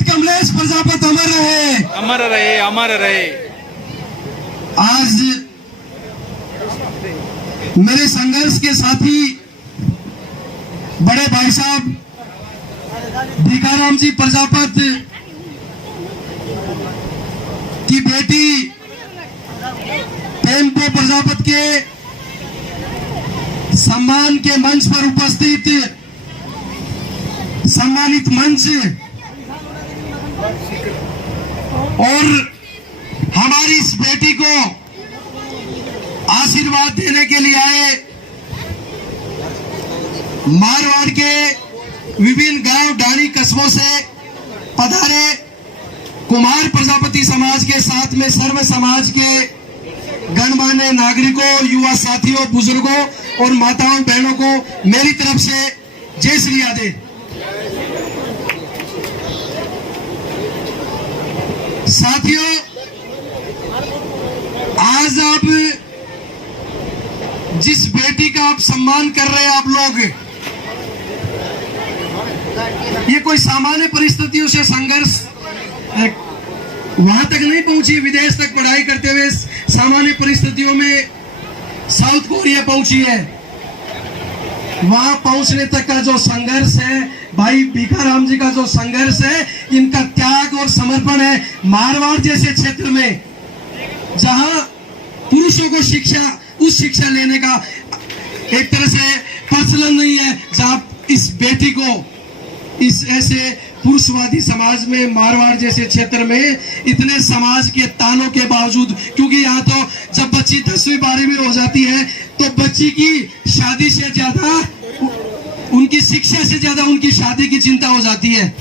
शहीद कमलेश प्रजापत अमर रहे, अमर रहे, अमर रहे। आज मेरे संघर्ष के साथी बड़े भाई साहब भिखाराम जी प्रजापत की बेटी टेम्पो प्रजापत के सम्मान के मंच पर उपस्थित सम्मानित मंच और हमारी इस बेटी को आशीर्वाद देने के लिए आए मारवाड़ के विभिन्न गांव ढाणी कस्बों से पधारे कुमार प्रजापति समाज के साथ में सर्व समाज के गणमान्य नागरिकों, युवा साथियों, बुजुर्गों और माताओं बहनों को मेरी तरफ से जय श्री राधे। साथियों, आज आप जिस बेटी का आप सम्मान कर रहे हैं, आप लोग, ये कोई सामान्य परिस्थितियों से संघर्ष वहां तक नहीं पहुंची, विदेश तक पढ़ाई करते हुए सामान्य परिस्थितियों में साउथ कोरिया पहुंची है। वहां पहुंचने तक का जो संघर्ष है, भाई भिखाराम जी का जो संघर्ष है, इनका त्याग और समर्पण है। मारवाड़ जैसे क्षेत्र में जहां पुरुषों को शिक्षा, उस शिक्षा लेने का एक तरह से प्रचलन नहीं है, जहां इस बेटी को इस ऐसे पुरुषवादी समाज में, मारवाड़ जैसे क्षेत्र में इतने समाज के तानों के बावजूद, क्योंकि यहाँ तो जब बच्ची 10वीं 12वीं हो जाती है तो बच्ची की शादी से ज्यादा, उनकी शिक्षा से ज्यादा उनकी शादी की चिंता हो जाती है।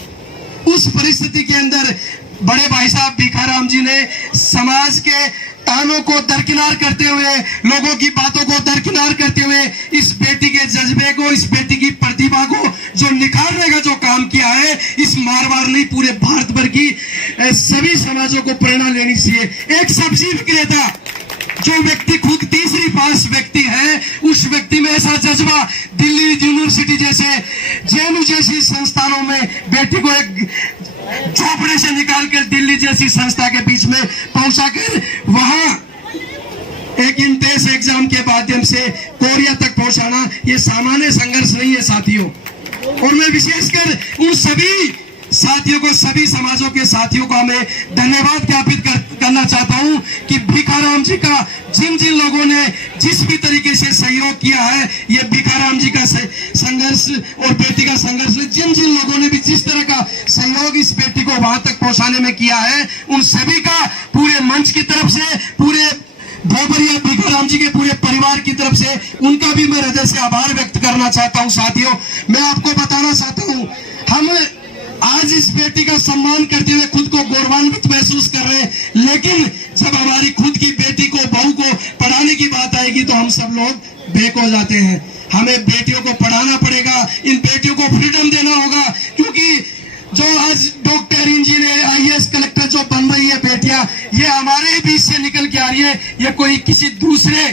उस परिस्थिति के अंदर बड़े भाई साहब भिखाराम जी ने समाज के तानों को दरकिनार करते हुए, लोगों की बातों को दरकिनार करते हुए इस बेटी के जज्बे को, इस बेटी की प्रतिभा को जो निखारने का जो काम किया है, इस मारवाड़ नहीं पूरे भारत भर की सभी समाजों को प्रेरणा लेनी चाहिए। एक सब्जी विक्रेता जो व्यक्ति खुद तीसरी पास व्यक्ति है, उस व्यक्ति में ऐसा जज्बा दिल्ली यूनिवर्सिटी जैसे, जेएनयू जैसी संस्थानों में बेटी को एक झोपड़े से निकालकर दिल्ली जैसी संस्था के बीच में पहुंचाकर वहां एक इंटेंस एग्जाम के माध्यम से कोरिया तक पहुंचाना, ये सामान्य संघर्ष नहीं है साथियों। और मैं विशेषकर उन सभी साथियों को, सभी समाजों के साथियों का मैं धन्यवाद ज्ञापित करना चाहता हूं कि भिखाराम जी का जिन जिन लोगों ने जिस भी तरीके से सहयोग किया है, ये भिखाराम जी का संघर्ष और बेटी का संघर्ष, जिन जिन लोगों ने भी जिस तरह का सहयोग इस बेटी को वहां तक पहुंचाने में किया है, उन सभी का पूरे मंच की तरफ से, पूरे भोबरिया भिखाराम जी के पूरे परिवार की तरफ से उनका भी मैं हृदय से आभार व्यक्त करना चाहता हूं। साथियों, मैं आपको बताना चाहता हूं, हम आज इस बेटी का सम्मान करते हुए खुद को गौरवान्वित महसूस कर रहे हैं, लेकिन जब हमारी खुद की बेटी को, बहू को पढ़ाने की बात आएगी तो हम सब लोग बेक हो जाते हैं। हमें बेटियों को पढ़ाना पड़ेगा, इन बेटियों को फ्रीडम देना होगा, क्योंकि जो आज डॉक्टर, इंजीनियर, आईएएस, कलेक्टर जो बन रही है बेटियां, ये हमारे ही बीच से निकल के आ रही है। ये कोई किसी दूसरे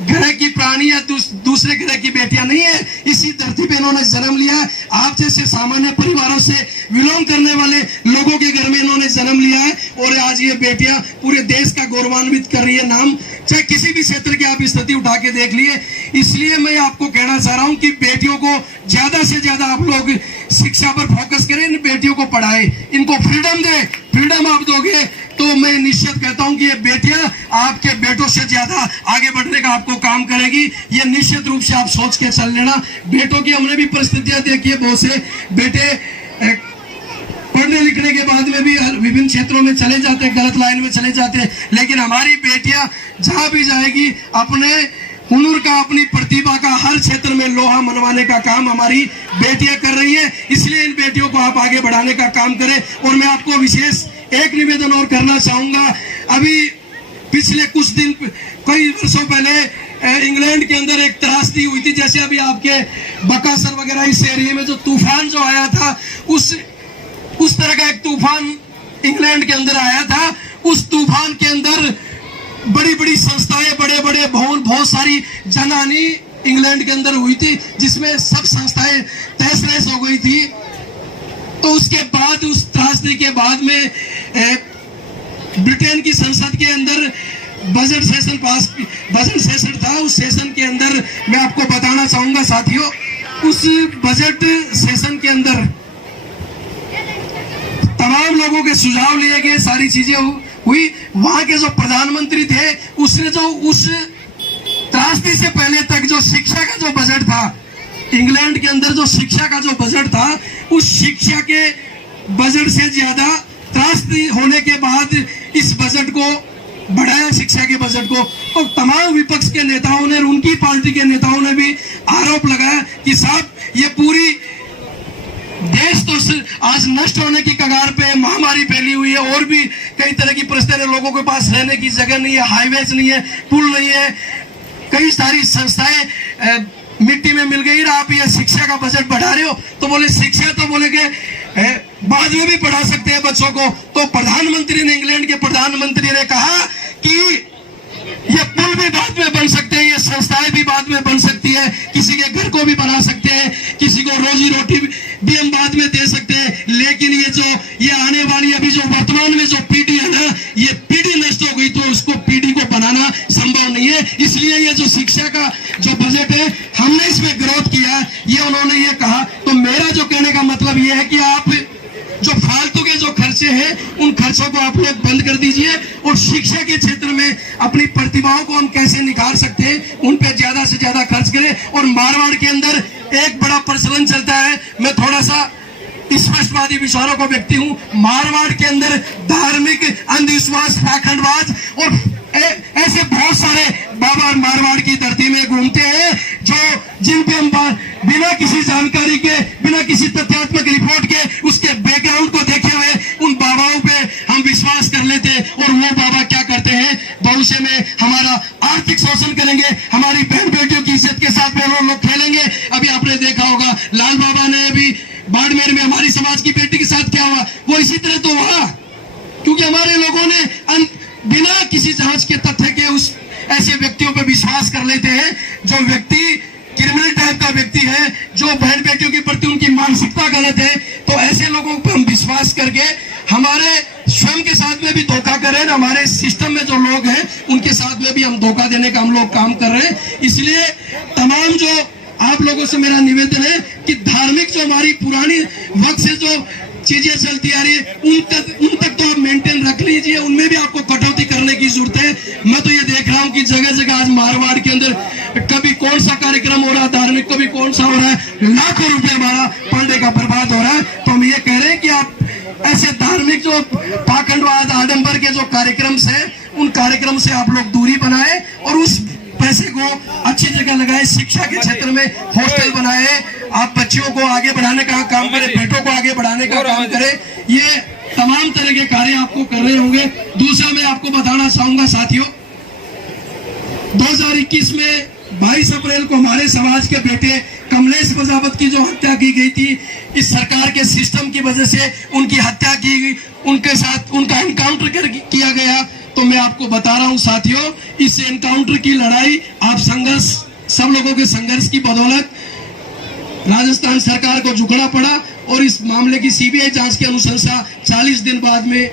ग्रह की प्राणी या दूसरे ग्रह की बेटियां नहीं है। इसी धरती पे इन्होंने जन्म लिया है। आप जैसे सामान्य परिवारों से बिलोंग करने वाले लोगों के घर में इन्होंने जन्म लिया है और आज ये बेटियां पूरे देश का गौरवान्वित कर रही है नाम, चाहे किसी भी क्षेत्र की आप स्थिति उठा के देख लिए। इसलिए मैं आपको कहना चाह रहा हूं कि बेटियों को ज्यादा से ज्यादा आप लोग शिक्षा पर फोकस करें, इन बेटियों को पढ़ाएं, इनको फ्रीडम दें। फ्रीडम आप दोगे तो मैं निश्चित कहता हूं कि ये बेटियां आपके बेटों से ज्यादा आगे बढ़ने का आपको काम करेगी। ये निश्चित रूप से आप सोच के चल लेना। बेटों की हमने भी परिस्थितियां देखी है, बहुत से बेटे पढ़ने लिखने के बाद में भी विभिन्न क्षेत्रों में चले जाते हैं, गलत लाइन में चले जाते हैं, लेकिन हमारी बेटियां जहां भी जाएगी अपने हुनर का, अपनी प्रतिभा का हर क्षेत्र में लोहा मनवाने का काम हमारी बेटियां कर रही हैं। इसलिए इन बेटियों को आप आगे बढ़ाने का काम करें। और मैं आपको विशेष एक निवेदन और करना चाहूंगा। अभी पिछले कुछ दिन, कई वर्षों पहले इंग्लैंड के अंदर एक त्रासदी हुई थी, जैसे अभी आपके बकासर वगैरह इस एरिया में जो तूफान जो आया था, उस तरह का एक तूफान इंग्लैंड के अंदर आया था। उस तूफान के अंदर बड़ी बड़ी संस्थाएं, बड़े बड़े भवन, बहुत सारी जनहानि इंग्लैंड के अंदर हुई थी, जिसमें सब संस्थाएं तहस नहस हो गई थी। तो उसके बाद उस त्रासदी त्रासदी के बाद में ब्रिटेन की संसद के अंदर बजट सेशन था। उस सेशन के अंदर मैं आपको बताना चाहूंगा साथियों, उस बजट सेशन के अंदर तमाम लोगों के सुझाव लिए गए, सारी चीजें हुई। वहां के जो प्रधानमंत्री थे उसने जो उस त्रासदी से पहले तक जो शिक्षा का जो बजट था, इंग्लैंड के अंदर जो शिक्षा का जो बजट था, उस शिक्षा के बजट से ज्यादा त्रासदी होने के बाद इस बजट को बढ़ाया, शिक्षा के बजट को। और तमाम विपक्ष के नेताओं ने, उनकी पार्टी के नेताओं ने भी आरोप लगाया कि साहब ये पूरी देश तो आज नष्ट होने की कगार पे, महामारी फैली हुई है, और भी कई तरह की परिस्थितियां, लोगों के पास रहने की जगह नहीं है, हाईवेज नहीं है, पुल नहीं है, कई सारी संस्थाएं मिट्टी में मिल गई, आप ये शिक्षा का बजट बढ़ा रहे हो। तो बोले शिक्षा तो बोले के बाद में भी पढ़ा सकते हैं बच्चों को। तो प्रधानमंत्री ने, इंग्लैंड के प्रधानमंत्री ने कहा कि ये पुल भी बाद में बन सकते हैं, ये संस्थाएं भी बाद में बन सकती है, किसी के घर को भी बना सकते हैं, किसी को रोजी रोटी भी हम बाद में दे सकते हैं, लेकिन ये आने वाली अभी जो वर्तमान में जो पीढ़ी है ना, ये पीढ़ी नष्ट हो गई, तो उसको पीढ़ी को बनाना संभव नहीं है। इसलिए ये जो शिक्षा का जो बजट है, हमने इसमें विरोध किया, ये उन्होंने ये कहा। तो मेरा जो कहने का मतलब ये है कि आप जो फालतू के जो खर्चे हैं, उन खर्चों को आप लोग बंद कर दीजिए, और शिक्षा के क्षेत्र में अपनी प्रतिभाओं को हम कैसे निखार सकते हैं, उन पे ज्यादा से ज्यादा खर्च करें। और मारवाड़ के अंदर एक बड़ा प्रचलन चलता है, मैं थोड़ा सा स्पष्टवादी विचारों को व्यक्ति हूं, मारवाड़ के अंदर धार्मिक अंधविश्वास, पाखंडवाद और ऐसे बहुत सारे बाबा मारवाड़ की धरती में घूमते हैं, जो जिन पे हम बिना किसी जानकारी के, बिना किसी तथ्यात्मक रिपोर्ट के, उसके बैकग्राउंड को देखे हुए उन बाबाओं पे हम विश्वास कर लेते हैं। और वो बाबा क्या करते हैं, भविष्य में हमारा आर्थिक शोषण करेंगे, हमारी बहन बेटियों की इज्जत के साथ में वो लोग खेलेंगे। अभी आपने देखा होगा लाल बाबा ने अभी बाड़मेर में हमारी समाज की बेटी के साथ क्या हुआ, वो इसी तरह तो हुआ, क्योंकि हमारे लोगों ने बिना किसी जांच के, तथ्य के उस ऐसे व्यक्तियों पर विश्वास कर लेते हैं, जो व्यक्ति क्रिमिनल टाइप का व्यक्ति है, जो बहन बेटियों के प्रति उनकी मानसिकता गलत है। तो ऐसे लोगों पर हम विश्वास करके हमारे स्वयं के साथ में भी धोखा करें, हमारे सिस्टम में जो लोग हैं उनके साथ में भी हम धोखा देने का हम लोग काम कर रहे हैं। इसलिए तमाम जो आप लोगों से मेरा निवेदन है कि धार्मिक जो हमारी पुरानी वक्त से जो चीजें चलती आ रही है, उन तक तो आप मेंटेन रख लीजिए, उनमें भी आपको कटौती करने की जरूरत है। मैं तो ये देख रहा हूँ कि जगह जगह आज मारवाड़ के अंदर कभी कौन सा कार्यक्रम हो रहा है धार्मिक, कभी कौन सा हो रहा है, लाखों रुपए हमारा पर डे का बर्बाद हो रहा है। तो हम ये कह रहे हैं कि आप ऐसे धार्मिक जो पाखंडवाद, आडंबर के जो कार्यक्रम है, उन कार्यक्रम से आप लोग दूरी बनाए, और उस पैसे को अच्छी जगह लगाए, शिक्षा के क्षेत्र में हॉस्टल बनाए, आप बच्चियों को आगे बढ़ाने का काम करें, बेटों को आगे बढ़ाने का काम करें। ये तमाम तरह के कार्य आपको कर रहे होंगे। दूसरा मैं आपको बताना चाहूंगा साथियों, 2021 में 22 अप्रैल को हमारे समाज के बेटे कमलेश प्रजापत की जो हत्या की गई थी, इस सरकार के सिस्टम की वजह से उनकी हत्या की गई, उनके साथ उनका एनकाउंटर किया गया। तो मैं आपको बता रहा हूं साथियों, इस एनकाउंटर की लड़ाई आप संघर्ष, सब लोगों के संघर्ष की बदौलत राजस्थान सरकार को झुकना पड़ा, और इस मामले की सीबीआई जांच की अनुशंसा 40 दिन बाद में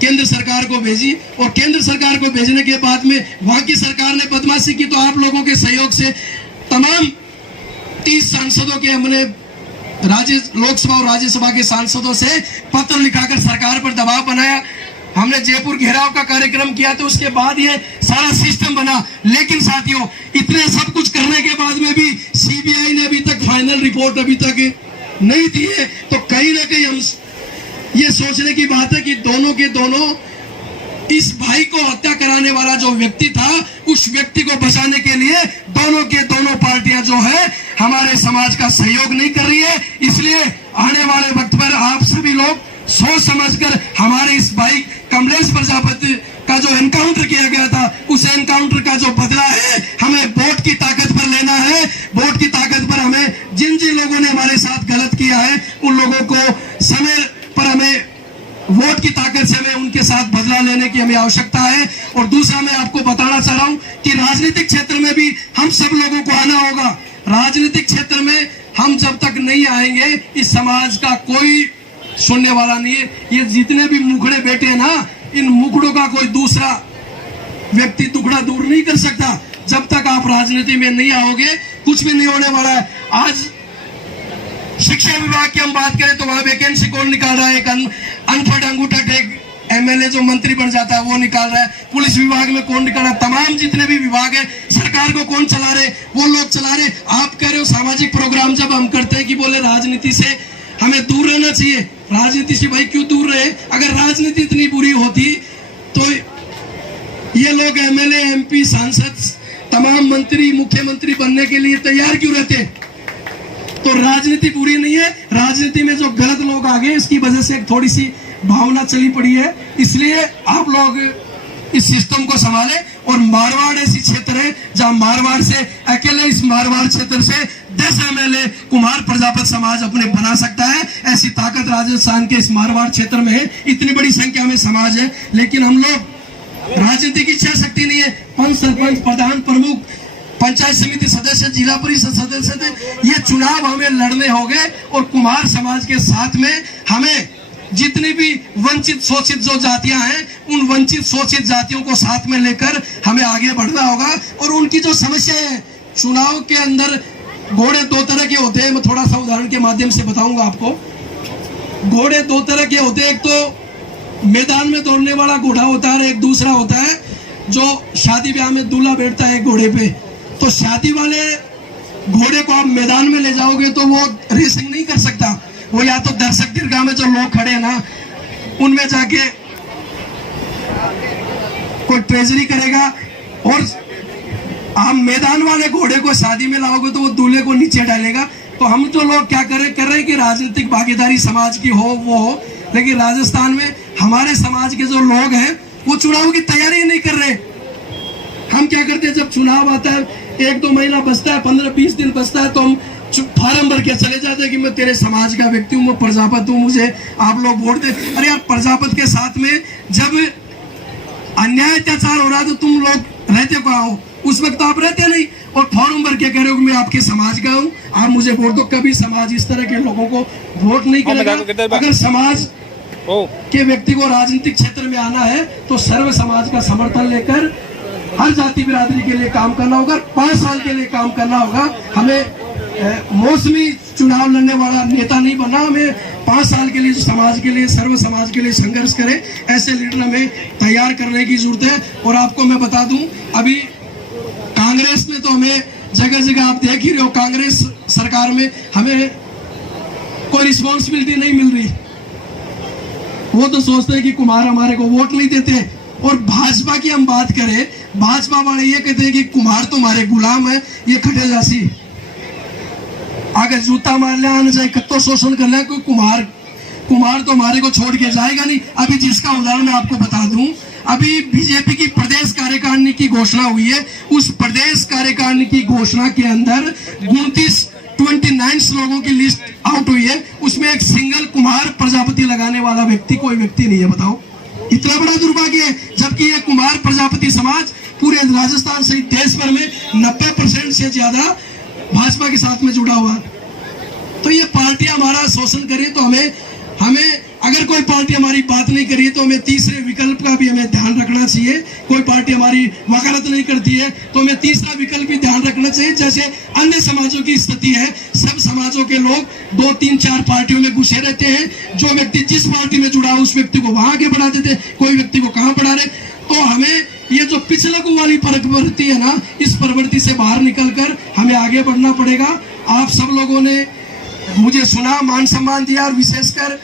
केंद्र सरकार को भेजी, और केंद्र सरकार को भेजने के बाद में वहां की सरकार ने बदमाशी की। तो आप लोगों के सहयोग से तमाम 30 सांसदों के हमने लोकसभा और राज्यसभा के सांसदों से पत्र लिखाकर सरकार पर दबाव बनाया। हमने जयपुर घेराव का कार्यक्रम किया, तो उसके बाद ये सारा सिस्टम बना। लेकिन साथियों, इतने सब कुछ करने के बाद में भी सीबीआई ने अभी तक फाइनल रिपोर्ट अभी तक नहीं दी है। तो कहीं ना कहीं हम ये सोचने की बात है कि दोनों के दोनों, इस भाई को हत्या कराने वाला जो व्यक्ति था, उस व्यक्ति को बचाने के लिए दोनों के दोनों पार्टियां जो है हमारे समाज का सहयोग नहीं कर रही है। इसलिए आने वाले वक्त पर आप सभी लोग सोच समझकर हमारे इस भाई कमलेश प्रजापति का जो एनकाउंटर किया गया था, उस एनकाउंटर का जो बदला है, हमें वोट की ताकत पर लेना है। वोट की ताकत पर हमें जिन जिन लोगों ने हमारे साथ गलत किया है, उन लोगों को समय पर हमें वोट की ताकत से हमें उनके साथ बदला लेने की हमें आवश्यकता है। और दूसरा मैं आपको बताना चाह रहा हूं कि राजनीतिक क्षेत्र में भी हम सब लोगों को आना होगा। राजनीतिक क्षेत्र में हम जब तक नहीं आएंगे, इस समाज का कोई सुनने वाला नहीं है। ये जितने भी मुखड़े बैठे हैं ना, इन मुखड़ों का कोई दूसरा व्यक्ति टुकड़ा दूर नहीं कर सकता। जब तक आप राजनीति में नहीं आओगे कुछ भी नहीं होने वाला है। आज शिक्षा विभाग की हम बात करें तो वहां वैकेंसी कौन निकाल रहा है? एक अनपढ़ अंगूठा टेक एमएलए जो मंत्री बन जाता है वो निकाल रहा है। पुलिस विभाग में कौन निकाल रहा है? तमाम जितने भी विभाग है सरकार को कौन चला रहे? वो लोग चला रहे। आप कह रहे हो सामाजिक प्रोग्राम जब हम करते हैं कि बोले राजनीति से हमें दूर रहना चाहिए। राजनीति से भाई क्यों दूर रहे? अगर राजनीति इतनी बुरी होती तो ये लोग एमएलए, एमपी, सांसद, तमाम मंत्री, मुख्यमंत्री बनने के लिए तैयार क्यों रहते? तो राजनीति बुरी नहीं है। राजनीति में जो गलत लोग आ गए इसकी वजह से एक थोड़ी सी भावना चली पड़ी है। इसलिए आप लोग इस सिस्टम को संभाले। और मारवाड़ ऐसी क्षेत्र है जहां मारवाड़ से अकेले इस मारवाड़ क्षेत्र से 10 एमएलए कुमार प्रजापति समाज अपने बना सकता है। ऐसी ताकत राजस्थान के इस मारवाड़ क्षेत्र में है। इतनी बड़ी संख्या में समाज है, लेकिन हम लोग राजनीति की इच्छा शक्ति नहीं है। पंच, सरपंच, प्रधान, प्रमुख, पंचायत समिति सदस्य, जिला परिषद सदस्य थे, ये चुनाव हमें लड़ने होंगे। और कुमार समाज के साथ में हमें जितनी भी वंचित शोषित जो जातियां हैं उन वंचित शोषित जातियों को साथ में लेकर हमें आगे बढ़ना होगा। और उनकी जो समस्याएं हैं चुनाव के अंदर, घोड़े 2 तरह के होते हैं। मैं थोड़ा सा उदाहरण के माध्यम से बताऊंगा आपको। घोड़े 2 तरह के होते हैं। एक तो मैदान में दौड़ने वाला घोड़ा होता है, एक दूसरा होता है जो शादी ब्याह में दूल्हा बैठता है घोड़े पे। तो शादी वाले घोड़े को आप मैदान में ले जाओगे तो वो रेसिंग नहीं कर सकता। वो या तो दर्शक दीर्घा में जो लोग खड़े हैं ना उनमें जाके कोई ट्रेजरी करेगा। और आप मैदान वाले घोड़े को शादी में लाओगे तो वो दूल्हे को नीचे डालेगा। तो हम तो लोग क्या कर रहे हैं कि राजनीतिक भागीदारी समाज की हो वो हो, लेकिन राजस्थान में हमारे समाज के जो लोग हैं वो चुनाव की तैयारी नहीं कर रहे। हम क्या करते हैं, जब चुनाव आता है 1-2 महीना बचता है, 15-20 दिन बचता है, तो हम फार्म भर के चले जाते हैं कि मैं तेरे समाज का व्यक्ति हूँ, मैं प्रजापति हूँ, मुझे आप लोग वोट दे। अरे यार, प्रजापति के साथ में जब अन्याय अत्याचार हो रहा है तो तुम लोग रहते कहाँ हो? उस वक्त आप रहते नहीं। और फॉर्म भर के कह रहे हो कि मैं आपके समाज का हूँ, आप मुझे वोट दो। कभी समाज इस तरह के लोगों को वोट नहीं करेगा। अगर समाज के व्यक्ति को राजनीतिक क्षेत्र में आना है तो सर्व समाज का समर्थन लेकर हर जाति बिरादरी के लिए काम करना होगा। 5 साल के लिए काम करना होगा। हमें मौसमी चुनाव लड़ने वाला नेता नहीं बनना। हमें 5 साल के लिए समाज के लिए, सर्व समाज के लिए संघर्ष करें, ऐसे लीडर हमें तैयार करने की जरूरत है। और आपको मैं बता दूं, अभी कांग्रेस में तो हमें जगह जगह आप देख ही रहे हो, कांग्रेस सरकार में हमें कोई रिस्पॉन्सिबिलिटी नहीं मिल रही। वो तो सोचते हैं कि कुमार हमारे को वोट नहीं देते। और भाजपा की हम बात करें, भाजपा वाले ये कहते हैं कि कुमार तो हमारे गुलाम है, ये खटे जासी, अगर जूता मार लिया आने जाए, कत्तो शोषण कर लिया, कोई कुमार तो हमारे को छोड़ के जाएगा नहीं। अभी जिसका उदाहरण मैं आपको बता दूं, अभी बीजेपी की प्रदेश कार्यकारिणी की घोषणा हुई है। उस प्रदेश कार्यकारिणी की घोषणा के अंदर 29 लोगों की लिस्ट आउट हुई है। उसमें एक सिंगल कुमार प्रजापति लगाने वाला व्यक्ति कोई व्यक्ति नहीं है। बताओ, इतना बड़ा दुर्भाग्य है। जबकि ये कुमार प्रजापति समाज पूरे राजस्थान सहित देश भर में 90% से ज्यादा भाजपा के साथ में जुड़ा हुआ। तो ये पार्टी हमारा शोषण करे तो हमें अगर कोई पार्टी हमारी बात नहीं करी तो हमें तीसरे विकल्प का भी हमें ध्यान रखना चाहिए। कोई पार्टी हमारी वकालत नहीं करती है तो हमें तीसरा विकल्प भी ध्यान रखना चाहिए। जैसे अन्य समाजों की स्थिति है, सब समाजों के लोग 2, 3, 4 पार्टियों में घुसे रहते हैं। जो व्यक्ति जिस पार्टी में जुड़ा उस व्यक्ति को वहां आगे बढ़ा देते, कोई व्यक्ति को कहां बढ़ा रहे। तो हमें ये जो पिछलकू वाली प्रवृत्ति है ना, इस प्रवृत्ति से बाहर निकलकर हमें आगे बढ़ना पड़ेगा। आप सब लोगों ने मुझे सुना, मान सम्मान दिया, और विशेषकर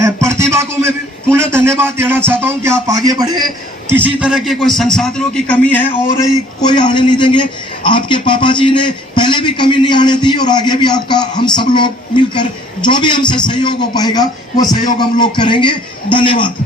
प्रतिभा को मैं पुनः धन्यवाद देना चाहता हूं कि आप आगे बढ़े। किसी तरह के कोई संसाधनों की कमी है और कोई आने नहीं देंगे। आपके पापा जी ने पहले भी कमी नहीं आने दी और आगे भी आपका हम सब लोग मिलकर जो भी हमसे सहयोग हो पाएगा वो सहयोग हम लोग करेंगे। धन्यवाद।